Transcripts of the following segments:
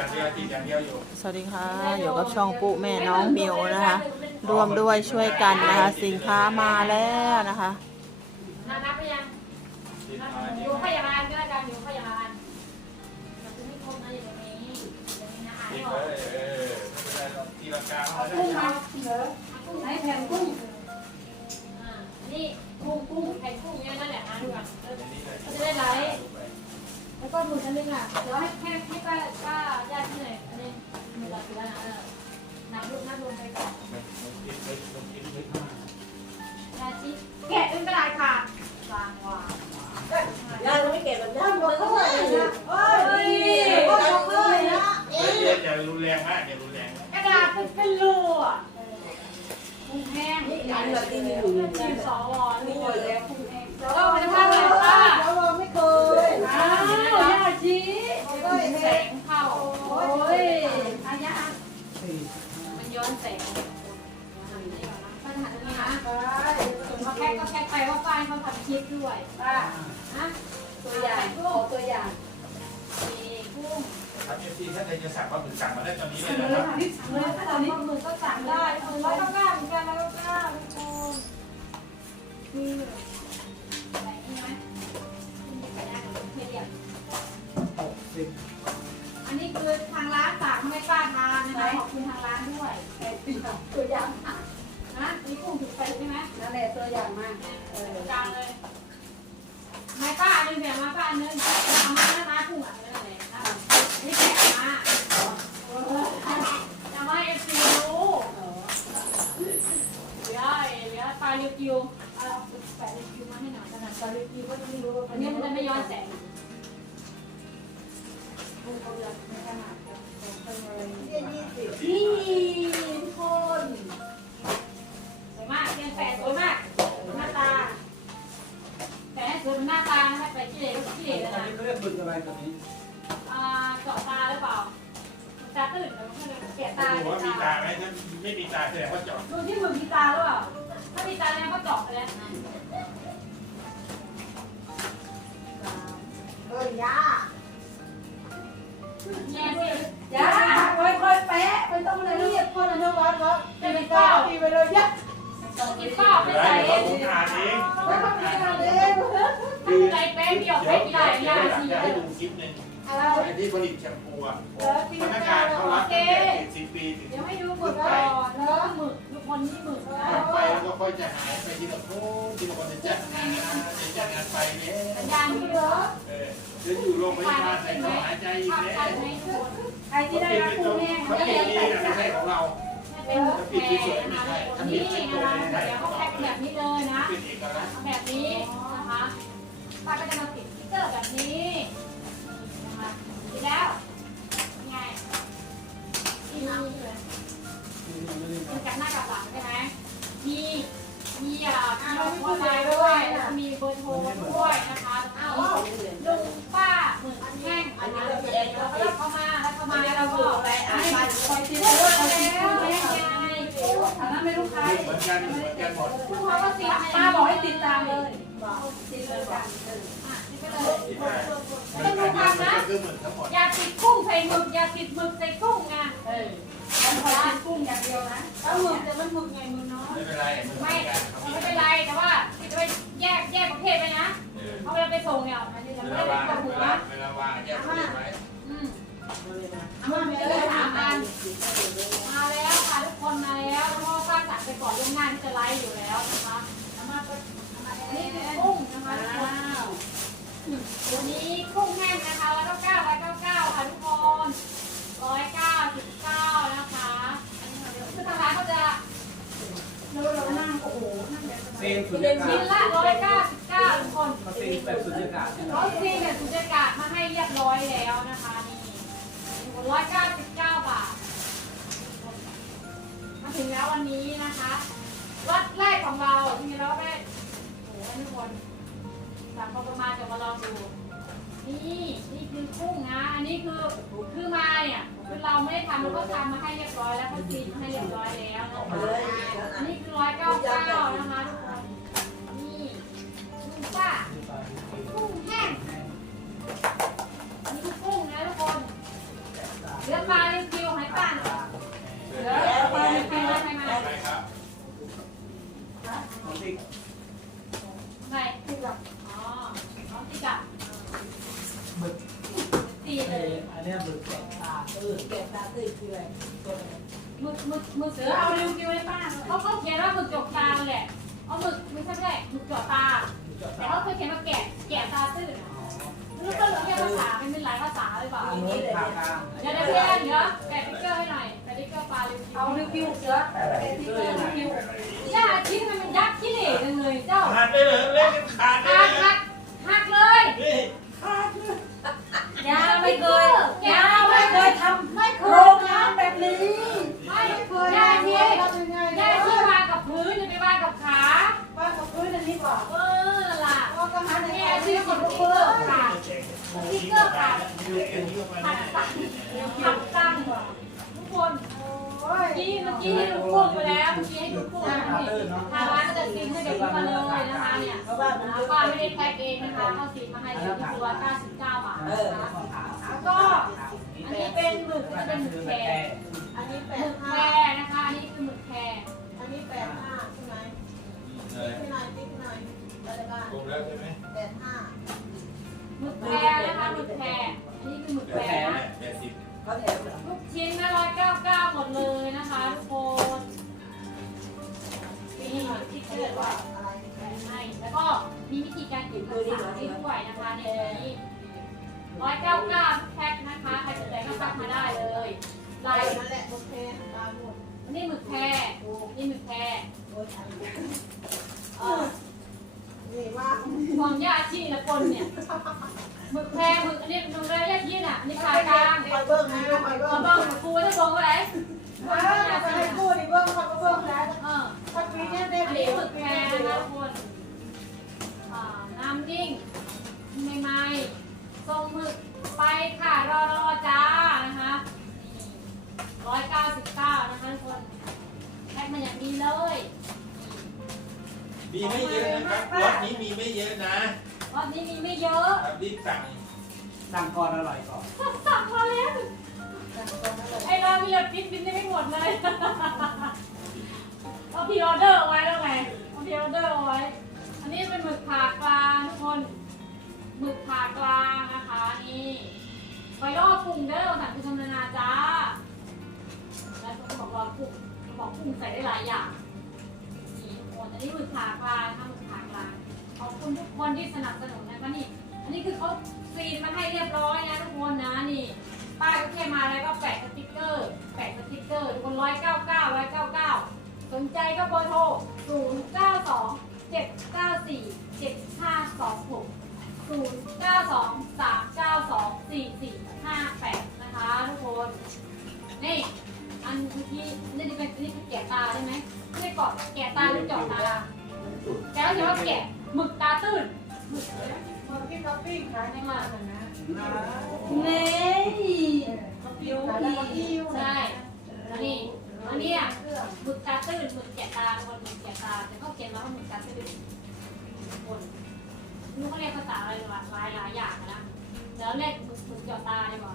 สวัสดีค่ะ อยู่กับช่องปุ๊แม่น้องมิวนะคะ รวมด้วยช่วยกันนะคะ สินค้ามาแล้วนะคะนับนับไปยังติดนับหน่อยอยู่พยาบาลก็แล้วกันอยู่พยาบาลมันจะไม่ครบนะอย่างนี้อย่างนี้นะอ่านติไม่ดอเลอกยเออไม่เป็นไรหรอกตีลังกาเอามาได้กุ้งมาเหรอกุ้งไหนแผ่นกุ้งอ่านี่กุ้งกุ้งไข่กุ้งเนี่ยนั่นแหละอ่านดูก่อนเออในนี้เลยเขาจะได้ไลฟ์ แล้วก็หมึกอันนึงอะเดี๋ยวให้แค่ให้ป้าป้าญาติที่ไหนอันนี้มือเราถือว่านะเออนับลูกนับรวมไปก่อน มาแค่ก็แค่ไปว่าป้ายเขาทำคลิปด้วยป้านะตัวอย่างขอตัวอย่างมีกุ้งครับเอฟซีถ้าใครจะสั่งปลาหมึกสั่งมาได้ตอนนี้เลยเลนะยครับค่ะที่สั่งเมื่เลอยถ้าตตออนนนี้นี้มือก็สั่งได้มือร้อยเก้าเก้าเหมือนกันร้อยเก้าเก้าทุกคนคืออะไรนี่ไหมเคยเรียกอันนี้คือทางร้านฝากมาให้ป้าทานนะคะขอบคุณทางร้านด้วยตัวอย่างนะนี่กุ้งถูกไป ใช่ไหมนั่นแหละตัวอย่างมาเออกลางเลย ไม่ป้าอันนึงเดี๋ยวมา แล้วมันก็เสียตาดูว่ามีตาไหมถ้าไม่มีตาแสดงว่าจอดดูที่มือมีตาหรือเปล่า ถ้ามีตาแล้วก็เจาะไปแล้วเออย่าแย่สิอย่าค่อยๆแปะไม่ต้องเลยรีบพ่อนะนวัดเนาะจะเป็นข้าวตีไปเลยยัดกินข้าวไม่ได้ใส่เดี๋ยวผมอ่านเองแล้วก็มีอะไรเองถ้ามีอะไรแป๊บเดียวเดี๋ไม่ยวกี่เดี๋ได้ยวยาเดี๋ยวอยากชีจะให้ดูคลิปหนึ่ง อะไรไอ้ที่ผลิตแชมพูอะเออตีพนักงานเขารับตั้งแต่เจ็ดสิบปีถึงเดี๋ยวให้ดูหมึกก่อนแล้วก็หมึกทุกคนนี่หมึกนะกลับไปแล้วก็ค่อยจะหายไปทีละคนทีละคนจะจัดงานจะจัดงานไปเนี่ยสัญญาณที่เหลือเออเดี๋ยวอยู่โรงพยาบาลใส่ท่อหายใจอีกภาพแล้วชัดไหมทุกคนใครที่ได้รับกุ้งแห้งเขาไม่ปิดได้นี่ใส่นะไม่ใช่ของเราให้เป็นหมึกแพงนะคะนี่นะคะเดี๋ยวเขาแพ็คแบบนี้เลยนะเป็นเอกลักษณ์แบบนี้นะคะป้าก็จะมาติดสติ๊กเกอร์แบบนี้นะคะติด แล้วยังไงอีกเลยดูจากหน้ากับหลังใช่ไหมมีมีอะมีโพสต์ไลน์ด้วยแล้วก็มีเบอร์โทรด้วยนะคะลุงป้าหมึกแห้งอันนี้เราแล้วเข้ามาแล้วเข้ามาแล้วเราก็ไปอ่านบ้านคอยตีแล้แล้ววก็คอยตีแล้วแล้วยังไงอันนั้นไม่รู้ใครเหมือนกันเหมือนกันหมดลูกเขาก็ติดป้าบอกให้ติดตามเลยติดเลยกัน หมึก 199 บาท มาถึงแล้ววันนี้นะคะล็อแรกของเราที่มีล็อแรกโอ้โหทุกคนสั่งพอประมาณจะมาลองดูนี่นี่คือกุ้งนะอันนี้คือคือมาเนี่ยคือเราไม่ได้ทำเราก็ทำมาให้เรียบร้อยแล้วก็ซีดให้เรียบร้อยแล้วนะคะอันนี้คือร้อยเก้าเก้านะคะทุกคน ติ๊กไหนติดกับอ๋อน้องติดกับตีเลยอันนี้บึกแกะตาเออเก็บตาตื่นคืออะไรหมึกหมึกหมึกเสือเอาลิวกิวให้ป้าเขาเขาเขียนว่าหมึกจกตาแหละเอาหมึกไม่ใช่ไม่ใช่หมึกจกตาแต่เขาเคยเขียนว่าแกะแกะตาตื้นไม่รู้ก็เหลือแค่ภาษาเป็นเป็นหลายภาษาหรือเปล่า อันนู้นขากลางเดี๋ยวเดี๋ยวเดี๋ยวเดี๋ยวแปะติ๊กเกอร์ให้หน่อยแปะติ๊กเกอร์ปลาลิวกิวเอาลิวคิวเสือเป็นที่เสือลิวคิว จังเลยเจ้าขาดได้เลยเล่นกันขาดได้หักเลยหักหักเลยนี่ยาไม่เคยยาไม่เคยทำไม่เคยโรงงานแบบนี้ ไม่ย่าที่ย่าที่วางกับพื้นอย่าไปวางกับขาป้ากับพื้นอันนี้ก่อนเออล่ะก็กำลังจะย่าทำที่ที่กสุดดติ๊กเพื่เกออร์ขาดติ๊กเกอร์ขาดดูเอ็นยูมาหักตั้งหักตั้งทุกคน โอ้ย เมื่อ กี้เมื่อกี้ให้ดูพวกไปแล้วเมื่อกี้ให้ดูพวกทางร้านจะซิงให้เด็กขึ้นมาเลยนะคะเนี่ยป้าไม่ได้แพ็คเองนะคะเขาซิงมาให้เลยที่ตัว 199แพ็คนะคะใครสนใจก็สั่งมาได้เลยลายนั่นแหละโอเคตามหมดนี่หมึกแพรนี่หมึกแพรโอ้ยนี่ว่าห่วงยาชีละคนเนี่ยหมึกแพรหมึกอันนี้มันดูได้ยากยิ่งอะนี่ขายกลางคอยเบิ้งนะคอยเบิ้งคอยเบิ้งกูจะบอกว่าไงเออจะให้พูดอีกเบิ้งคอยเบิ้งนะเออถ้าปีนี้ได้อันนี้หมึกแพรนะทุกคนน้ำนิ่งไม่ไม่ ๆส่งหมึกไปค่ะรอรอจ้านะคะร้อยเก้าสิบเก้านะคะทุกคนแพ็คมาอย่างดีเลยมีไม่เยอะนะครับรถนี้มีไม่เยอะนะรอบนี้มีไม่เยอะครับรีบสั่งสั่งก่อนอร่อยก่อนสั่งมาแล้วไอเรามีแบบกินกินได้ไม่หมดเลยเอาพรีออเดอร์เอาไว้แล้วไงเอาพรีออเดอร์เอาไว้ อันนี้เป็นหมึกผ่ากลางทุกคน หมึกผ่ากลางนะคะนี่ไปรอบปรุงเด้อสั่งคุณชมนาจ้าแล้วก็บอกรอปรุงบอกปรุงใส่ได้หลายอย่างนี่ทุกคนอันนี้หมึกผ่ากลางค่ะหมึกผ่ากลางขอบคุณทุกคนที่สนับสนุนนะคะนี่อันนี้คือเขาซีนมาให้เรียบร้อยนะทุกคนนะนี่ป้ายก็แค่มาแล้วก็แปะสติ๊กเกอร์ แปะสติ๊กเกอร์ทุกคนร้อยเก้าเก้าร้อยเก้าเก้าสนใจก็เบอร์โทรศูนย์เก้าสองเจ็ดเก้าสี่เจ็ดห้าสองหก ศูนย์เก้าสองสามเก้าสองสี่สี่ห้าแปดนะคะทุกคน นี่ อันเมื่อกี้นี่เป็นนี่คือแกะตาใช่ไหมไม่ได้เกาะแกะตาหรือเจาะตาแกะแล้วเขียนว่าแกะหมึกตาตื้นหมึกอะไรนะมาที่ท็อปปิ้งขายในงานนะนะเน่ท็อปปิ้งขายแล้วก็อิ่วใช่อันนี้อันนี้อะเครื่องหมึกตาตื้นหมึกแกะตาคนหมึกแกะตาแต่เขาเขียนว่าหมึกตาตื้นคน นู้เขาเรียกภาษาอะไรวะหลายหลายอย่างนะ แล้วเรียกหมึกจาะตาดีกว่า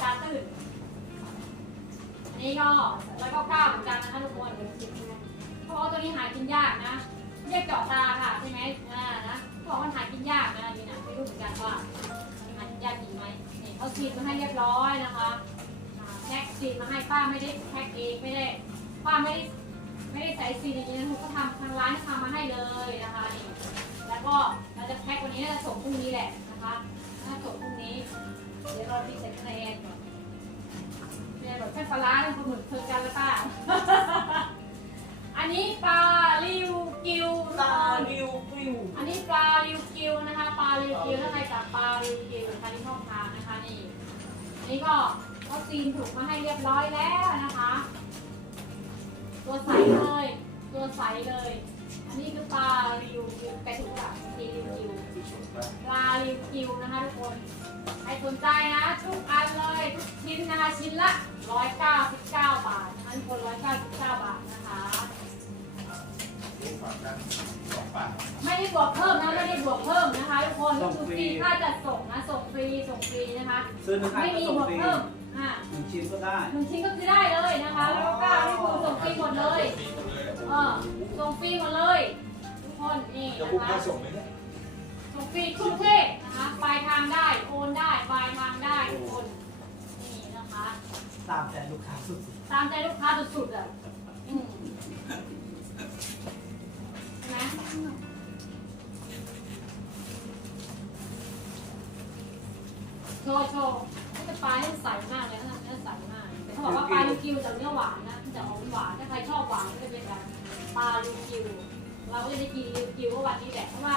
ตาตื้นอันนี้ก็ร้อยเก้าเก้าเหมือนกันนะคะทุกคนเพราะว่าตัวนี้หากินยากนะ เรียกจาะตาค่ะใช่ไหมอ่านะบอกว่าหากินยากนะนี่นะไม่รู้เหมือนกันว่าหากินยากจริงไหมนี่เขาซีนมาให้เรียบร้อยนะคะแพ็กซีนมาให้ป้าไม่ได้แพ็กเองไม่ได้ป้าไม่ได้ไม่ได้ใส่ซีนอย่างนี้นะทุกก็ทำทางร้านทำมาให้เลยนะคะนี่ ก็เราจะแพ็กวันนี้น่าจะส่งพรุ่งนี้แหละนะคะน่าจะส่งพรุ่งนี้ เดี๋ยวเราที่ใส่คะแนนก่อนคะแนนแบบแค่ปลาร้าเป็นปลาหมึกเพิ่มกันแล้วป้าอันนี้ปลาลิวกิวตาดิวปิว อันนี้ปลาลิวกิวนะคะปลาลิวกิวถ้าใครจับปลาลิวกิวนะคะที่ช่องทางนะคะนี่อันนี้ก็ก็ซีนถูกมาให้เรียบร้อยแล้วนะคะ ตัวใสเลย ตัวใสเลย อันนี้คือปลาลิวกิวไปถูกกับลิวกิวปลาลิวกิวนะคะทุกคนใครสนใจนะทุกอันเลยทุกชิ้นนะคะชิ้นละ 199 บาทนะคะทุกคน199 บาทนะคะรู้ความกันสองปากไม่ได้บวกเพิ่มนะไม่ได้บวกเพิ่มนะคะทุกคนก็คือฟรีค่าจัดส่งนะส่งฟรีส่งฟรีนะคะ ซื้อหนึ่งอันไม่ก็มีส่งบวกฟรีเพิ่มอ่าได้ หนึ่งชิ้นก็คือได้เลยนะคะแล้วก็เก้านี่คือส่งฟรีหมดเลยปีหมดเลย เออส่งฟรีหมดเลย ทุกคนนี่จะนะบุกคะมาส่งไหมเนี่ยส่งฟรีทุกประเทศนะคะปลายทางได้ โอนได้ปลายทางได้ทุกคนนี่นะคะ ตามใจลูกค้าสุดตามใจลูกค้าสุดๆอะอืมใช่ไหมโชว์โชว์ก็จะปลาเนี่ยใสมากเลยนะเนื้อใสมากแต่เขาบอกว่าปลาลูกิวจะเนื้อหวานนะจะออกหวานถ้าใครชอบหวานก็จะเป็นแบบปลาลูกิว เราก็จะได้กินลูกิวก็วันนี้แหละเพราะว่า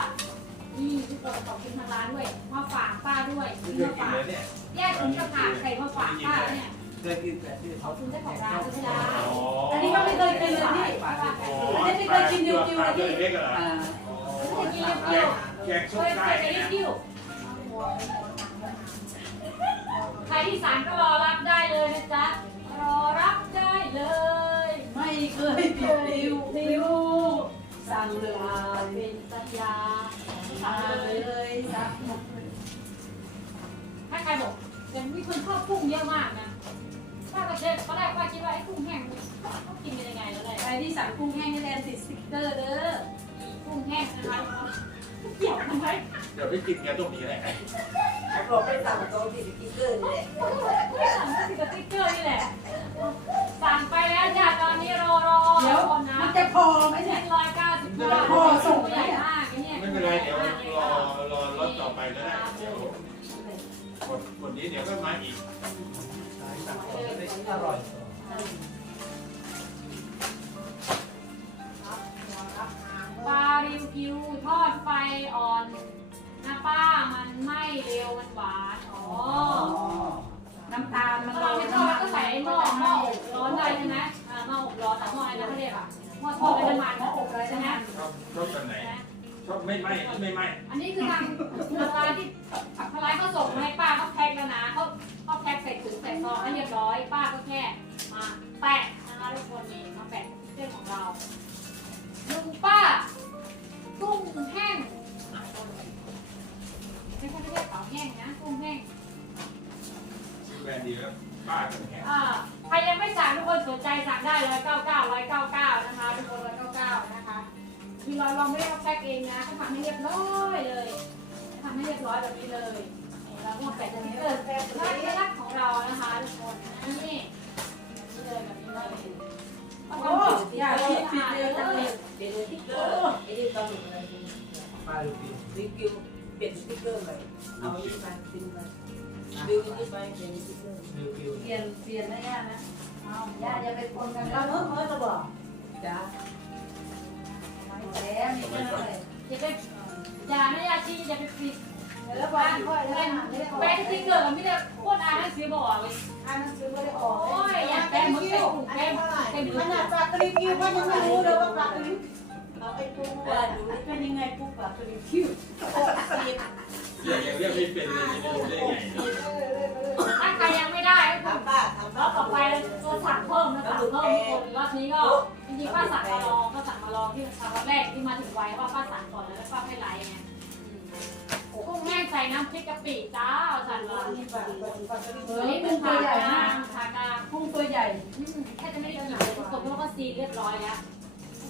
นี่ทุกคนขอบคุณทางร้านด้วยมาฝากป้าด้วยไม่มีเคยมากินฝากเลยเนี่ยแยกถุงกระถางใส่มาฝากป้าเนี่ยๆเคยกินแต่ที่ขเขาอบคุณเจ้าของร้านด้วยนะอ๋ออันนี้ก็ไม่เคยกินเลยพี่ปลาที่อันนี้ไม่เคยกินดิวดิวเลยพี่เล็กเหรออ่าไม่เคยกินลูกิวแกงเคส้มยเคได้ยไปลูกิวใครที่สารก็รอรับได้เลยนะจ๊ะรอรับได้เลย ไม่เคยผิดดิวดิวสั่งเลยเป็นสัญญาสั่งเลยสั่งหมดถ้าใครบอกแต่มีคนชอบกุ้งเยอะมากนะป้าก็เช็คตอนแรกป้าคิดว่าไอ้กุ้งแห้งเขากินเป็นยังไงแล้วแหละใครที่สั่งกุ้งแห้งให้แลนติดสติ๊กเกอร์เด้อกุ้งแห้งนะคะเกี่ยวทำไมเดี๋ยวไปกินแกต้องมีอะไรให้บอกไปสั่งโต๊ะติดกิ๊กเกอร์นี่แหละสั่งสติ๊กเกอร์นี่แหละ สั่งไปแล้วจ้ะตอนนี้รอรอเดี๋ยวคนนะมันจะพอไหมไม่เนี่ใช่ย ร้อยเก้าสิบเก้าพอส่งใหญ่มากเนี่ยไม่เป็นไรเดี๋ยวรอรอรถต่อไปก็ได้เดี๋ยวคนคนนี้เดี๋ยวก็มาอีกสั่งของจะได้อร่อยปลาริวกิวทอดไฟอ่อนนะป้ามันไม่เร็วมันหวานอ๋อ น้ำตาลมัน อบร้อนได้ใช่ไหมอ่าหม้ออบร้อนแต่หม้ออะไรนะเขาเรียกอะหม้อทอดเป็นน้ำมันหม้ออบอะไรใช่ไหมชอบชอบแบบไหนชอบไม่ไหม้ไม่ไหม้อันนี้คือทางทางร้านที่ทางร้านเขาส่งมาให้ป้าเขาแพ็คแล้วนะเขาเขาแพ็คใส่ถุงใส่ซองให้เรียบร้อย ป้าก็แค่มาแปะนะคะทุกคนนี่มาแปะเรื่องของเราลุงป้ากุ้งแห้งไม่ใช่ไม่ใช่เปล่าแห้งนะกุ้งแห้งชื่อแบรนด์ดีแล้วป้ากันแข็งอ่าใครยังไม่ ทุกคนสนใจสั่งได้ร้อยเก้าเก้าร้อยเก้าเก้านะคะทุกคนร้อยเก้าเก้านะคะคือเราเราไม่ได้เอาแพ็คเองนะเขาทำให้เรียบร้อยเลยทำให้เรียบร้อยแบบนี้เลยนี่เราก็แปะสติ๊กเกอร์น่ารักของเรานะคะทุกคนนะนี่แบบนี้เลยแบบนี้เลยโอ้อยากคิดผิดเร็วจังเลยเป็นสติ๊กเกอร์ไอ้นี่ต้องอะไรปลาลูกกิวรีวิวเป็นสติ๊กเกอร์เลยเอาอีกไปเป็นไป รีวิวนี่ไปเป็นสติ๊กเกอร์ลูกกิวเปลี่ยนเปลี่ยนได้ยากนะเอาย่าอย่าไปปนกันแล้วเมื่อเมื่อเราบอกจ้าแล้วนี่ก็เลยอย่าไปอย่านะอย่าชี้อย่าไปปิดแล้วบ้านค่อยแล้วหาไม่ได้ออกแปะสติ๊กเกอร์ไม่ได้โคตรอานหนังสือบอกเลยอานหนังสือไม่ได้ออกโอ้ยย่าแปะมันเป็นกลุ่มแปะเป็นขนาดปากรีคิวก็ยังไม่รู้เลยว่าปลากกรีเอาไอ้ปูว่าดูเป็นยังไงปุ๊บปลากรีคิวเรีย เรียกไม่เป็นเลยจะรู้ได้ไงถ้าใครยังไม่ได้ก็ทำป้าทำรอบต่อไปตัวสั่งเพิ่มนะสั่งเพิ่มคนรอบนี้ก็จริงๆป้าสั่งมาลองก็สั่งมาลองที่ครั้งแรกที่มาถึงไวว่าป้าสั่งก่อนแล้วป้าไม่ไลน์ไงกุ้งแห้งใส่น้ำพริกกะปิจ้าสั่งมาเออัอนนี้นี่เป็เป็นนผัตัวกใหญ่นะมากผักกากุ้งตัวใหญ่แค่จะไม่ได้กินเลยทุกคนเพราะว่าซีเรียบร้อยแล้ว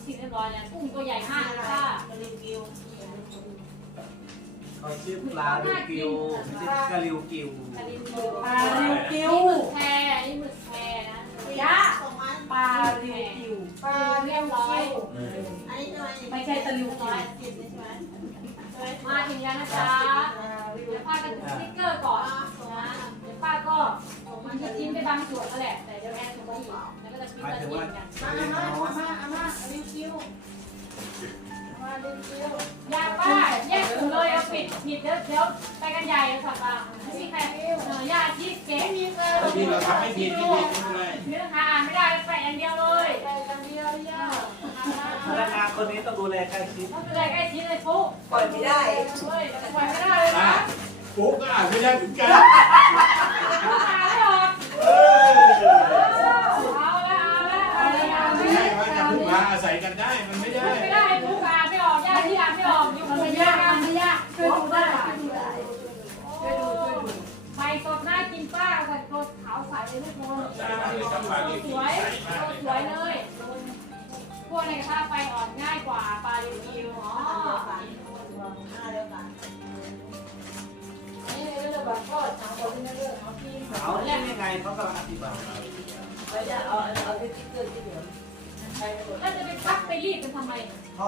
ซีเรียบร้อยแล้วกุ้งตัวใหญ่มากเลยค่ะรีวิว เขาชื่อปลาลูกกิวไม่ใช่กะลิวกิวกะลินเดียวปลาริวกิวนี่หมึกแพรนี่หมึกแพรนะยะปลาริวกิวปลาเรียบร้อยอันนี้หน่อยไม่ใช่ตะลิวกิวกินใช่ไหมมาถึงแล้วนะจ๊ะเดี๋ยวป้าก็จะสติ๊กเกอร์ก่อนนะเดี๋ยวป้าก็มันจะทิ้งไปบางส่วนก็แหละ แต่เดี๋ยวแอนส่งไปอีกแล้วก็จะพิมหมายพ์ถึงตะว่าเกียกันจะเล่นน้อ ยาป้าแยกถุงเลยเอาปิดผิดเดี๋ยวเดี๋ยวไปกันใหญ่เลยค่ะป้าไม่มีใครเออยาชีสเก๊มีเออที่เราทำไม่ผิดไม่ผิดไม่เป็นไรเนื้อหาอ่านไม่ได้แปอย่างเดียวเลยแปะอย่างเดียวย่าพนักงานคนนี้ต้องดูแลใกล้ชิดต้องดูแปะใกล้ชิดเลยปุ๊ปล่อยไม่ได้เฮ้ยปล่อยไม่ได้เลยนะปุ๊ก็อ่านไม่ได้เหมือนกันอ่าไม่ออกเออเอาละเอาละเอาละเอาไม่ละใช่ว่าจะพึ่งพาอาศัยกันได้ เลยทุกคนใส่มาเลยครับปลาสวยสวยเลยพวกในกระทะไฟอ่อนง่ายกว่าปลาลิวกิวอ๋อห้าเดียวกันนี่เรื่องแบบก็ถามคนที่เรื่องเอาที่เอาเล่นยังไงเขากำลังอธิบายเราจะเอาเอาสติ๊กเกอร์ที่เหลือใช้หมดถ้าจะไปพักไปรีบกันทำไม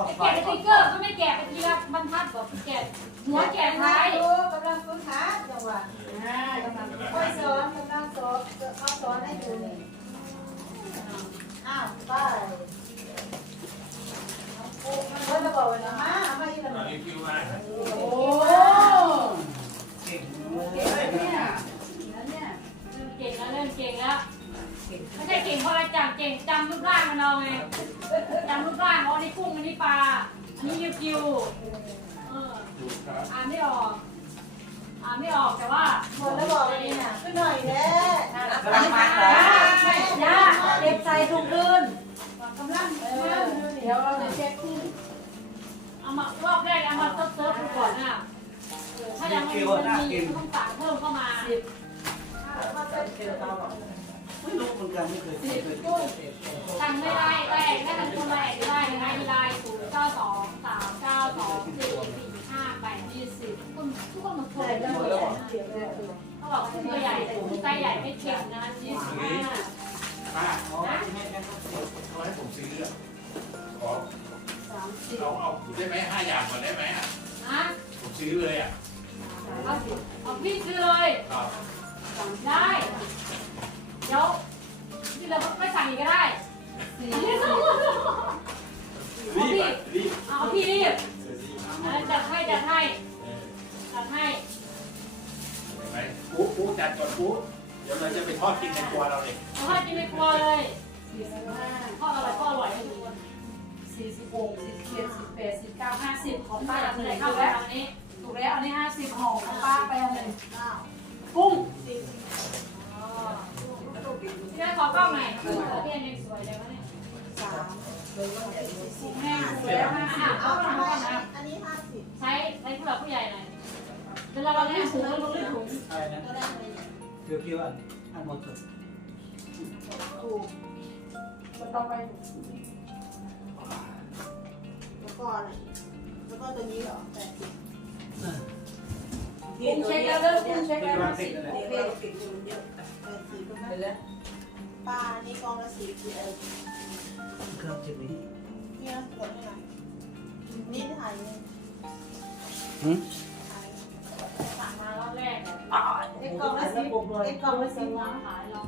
ไปแกะสติ๊กเกอร์ก็ไม่แกะไปทีละบรรทัดก่อนแกะหัวแกะท้ายกำลังฝึกหัดจังหวะอ่ากำลังค่อยสอนกำลัง สอนเอาสอนให้ดูนี่อ้าวไปเขาจะบอกว่ามามาอีกปแล้วลาลิวกิวมาโอ้เก่งเลยเนี่ยเก่งแล้วเริ่มเก่งแล้วไม่ใช่เก่งเพราะอะไรจังเก่งจำรูปร่างมันเอาไงจำรูปร่างอ๋อนี่กุ้งอันนี้ปลาอันนี้ยูกิวอ่านไม่ออก อ่านไม่ออกแต่ว่าหมดแล้วบอกเลยน่ะขึ้นหน่อยแน่กำลังมาย่าเก็บใส่ถุงอื่นกำลังเออเดี๋ยวเราจะเช็คที่เอามารอบแรกเอามาเซิร์ฟเซิร์ฟดูก่อนนะถ้ายังไม่มีมันมีต้องสั่งเพิ่มเข้ามามาเช็คเดี๋ยวเราไม่รู้เหมือนกันไม่เคยสั่งไม่ได้แรกได้ทั้งคนแรก เขาบอกตัวใหญ่ไส้ใหญ่ไม่เค็มนะคะยี่สิบห้าป้าอ๋อที่แม่สียเขาให้ผมซื้อขอสามสิบเอาเอาได้ไหมห้าอย่างก่อนได้ไหมอะนะผมซื้อเลยอะเอาสิเอาพี่ซื้อเลยครับได้เดี๋ยวที่เราไม่สั่งอีกก็ได้สี่รีบรีบเอาพี่รีบเดี๋ยวรีบจัดให้จัดให้จัดให้ ปุ๊บปุ๊บจัดก่อนปุ๊บเดี๋ยวเราจะไปทอดกินในครัวเราเองเอาให้กินในครัวเลยทอดอะไรก็อร่อยทุกคนสี่สิบหกสี่สิบเจ็ดสิบแปดสิบเก้าห้าสิบของป้าป้าอยากเหเลนื่อยยเข้าเข้าแล้แล้ววอันนี้ถูกแล้วอันนี้ห้าสิบห่อของป้าไปเอาเลยกุ้งอ๋อพี่ได้ขอกล้องหน่อยพี่อันนี้สวยเลยวะเนี่ยสามเลยว่าจะมีสี่แม่สวยแล้วห้าสิบเอาเอาทำทำไมก่อนนะอันนี้ห้าสิบใช้ใช้สำหรับผู้ใหญ่หน่อย เวลาเราเล่นถุงเราเล่นถุงอะไรนะก็ได้เลยเกี่ยวอันอันหมดเลยถูกมันต้อไปแล้วก็อะไรแล้วก็ตัวนี้เหรอแปดสิบกุ้งเช็คแล้วเลิกกุ้งเช็คแล้ววันติดเลยเด็กเราติดอยู่เยอะแปดสิบก็ได้แล้วปลานี่กองละสี่สิบเออครื่องจิตนี้นี่นะกดให้หน่อยนี่ถ่ายนี่หืมถ่าย สั่งมารอบแรกเอ็กกองละสิบเอ็กกองละสิบร้านขายเรา